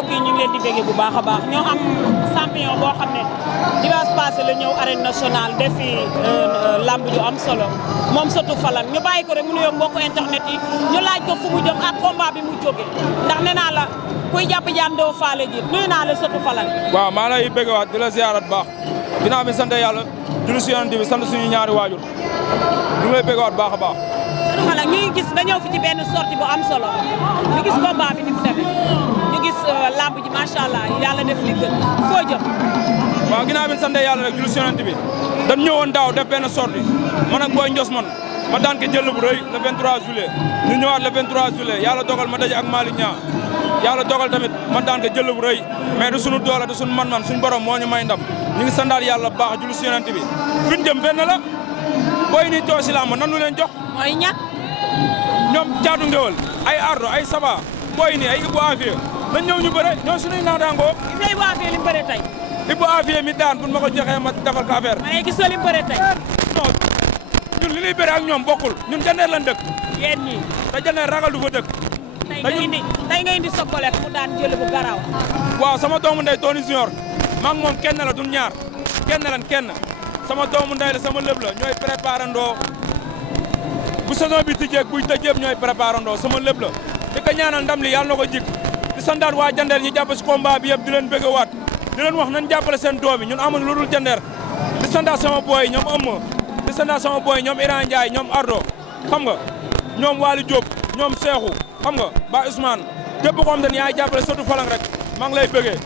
mbokk yi ñu ngi leen di béggee bu baax a baax ñoo am champion boo xam ne dimanche passé la ñëw arène nationale defi lamb ju am solo moom Sëtu Falang ñu bàyyi ko rek mu nuyoo mbokk internet yi ñu laaj ko fu mu jëm ak combat bi mu jógee ndax nee naa la kuy jàpp jaan doo faale ji nuyu naa la Sëtu Falang. waaw maa lay béggewaat di la ziyaarat baax ginnaaw bi sant yàlla julli si yonent bi sant suñu ñaari waajur ñu ngi lay béggewaat baax a baax. Sëtu Falang ñu ngi gis nga ñëw fi ci benn sortie bu am solo ñu gis combat bi ni mu demee ñu gis lamb ji macha allah yàlla def li gën foo jëm. waaw ginnaaw bi sant yàlla rek julli si yonent bi dañ ñëwoon daaw def benn sortie man ak Boy Ndios man ma daan ko jël bu rëy le 23 juillet ñu ñëwaat le 23 juillet yàlla dogal ma daje ak Malick Niang yàlla dogal tamit ma daan ko jël bu rëy mais du sunu doole du sunu man-man suñu borom moo ñu may ndam ñu ngi sandaat yàlla baax julli si yonent bi fi ñu jëm benn la booy ni too si làmb nanu leen jox mooy ñàkk ñoom caatu ngewal ay ardo ay saba booy ni ay Ibou Afia nañ ñëw ñu bëre ñoo suñuy naataangoo gis nga Ibou Afia li mu bëre tey. Ibou Afia mi daan buñ ma ko joxee ma defal ko affaire ma ne gisoo li mu bëre tey. non ñun li ñuy bëre ak ñoom bokkul ñun jandeer lan dëkk yéen ñii. te jandeer ragal du fa dëkk tey nga indi Sokone mu daan jël bu garaaw. waaw sama doomu ndey Tony Junior maa ngi moom kenn la duñ ñaar kenn sama doomu ndey la sama lépp la ñooy préparandoo bu saison bi tijjeeg buy tëjee ñooy préparandoo sama lépp la di ko ñaanal ndam li yàlla na ko jik di sandaat waa jandeer ñi jàpp si combat bi yëpp di leen bëggewaat di leen wax nañ jàppale seen doom yi ñun amuñ lu dul jandeer di sandaat sama booy ñoom ëmma di sandaat sama booy ñoom Iran Ndiaye ñoom Ardo xam nga ñoom Waly Diop ñoom Cheikhou xam nga ba Ousmane képp ko xam ne yaay jàppale Sëtu Falang rek maa ngi lay bëggee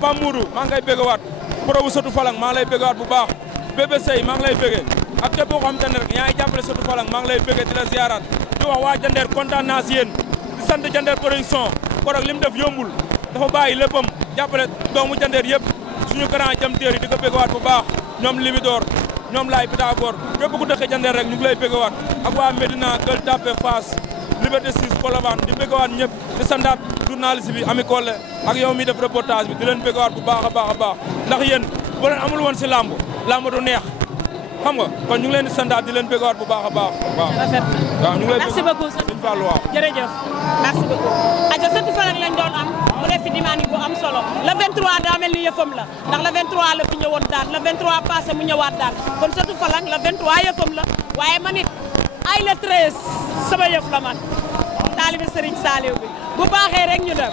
Pam Moudou maa ngi lay bëggewaat pro bu Sëtu Falang maa ngi lay bëggewaat bu baax bébé Sey maa ngi lay bëggee ak képp koo xam te ne rek yaay jàppale Sëtu Falang maa ngi lay bëggee di la ziaraat di wax waa jandeer kontaan naa si yéen di sant jandeer production korog li mu def yombul dafa bàyyi léppam jàppale doomu jandeer yëpp suñu grand jëm téer yi di ko bëggewaat bu baax ñoom Libidor ñoom laay Pythagore képp ku dëkk jandeer rek ñu ngi lay bëggewaat ak waa Médina Gueule Tapée Fass Liberté 6 Colobane di bëggewaat ñëpp di sandaat journaliste bi Ami Collé ak yow mi def reportage bi di leen bëggewaat bu baax a baax a baax ndax yéen boo leen amul woon si lamb du neex xam nga kon ñu ngi leen di sandaat di leen bëggewaat bu baax a baax waaw waaw ñu ngi lay merci beaucoup Sëtu Fallou waaw jërëjëf merci beaucoup aja Sëtu Falang lañ doon am mu def fi dimanche bu am solo le 23 daa mel ni yëfam la ndax le 23 la fi ñëwoon daan le 23 passé mu ñëwaat daan kon Sëtu Falang le 23 yëfam la waaye man it ay le 13 sama yëf la man taalibi Serigne Saliou bi bu baaxee rek ñu dem